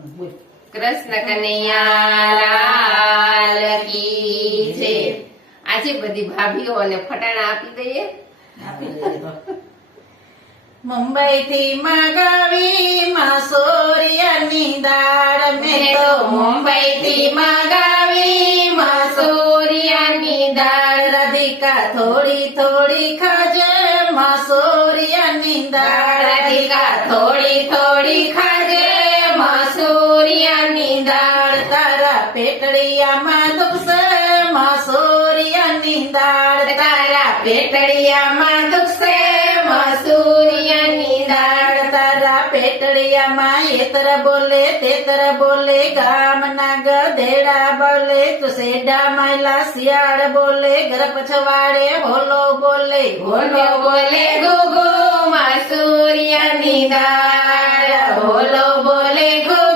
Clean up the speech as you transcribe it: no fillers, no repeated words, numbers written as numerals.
કૃષ્ણ કનૈયા લાલ કી જય। આજે બધી ભાભીઓને ફટાણા આપી દઈએ। મુંબઈ થી મગાવી માસોરિયાની દાળ મેં તો મુંબઈ થી મગાવી મસૂરિયાની દાળ। રાધિકા થોડી થોડી ખાજે માસોરિયાની દાળ રાધિકા થોડી થોડી ખાજે મસૂરિયાની દાળ। તારા પેટડિયામાં દુખશે માસોરિયાની દાળ તારા પેટડિયામાં દુખશે મસૂરિયાની દાળ। તારા પેટડિયામાં એતર બોલે તેતર બોલે ગામના ગધેડા બોલે કુસેડા માયલા શિયાળ બોલે ઘર પછવાડે હોલો બોલે હોલો બોલે ગુગુ મસૂરિયાની દાળ। હોલો બોલે ગુગુ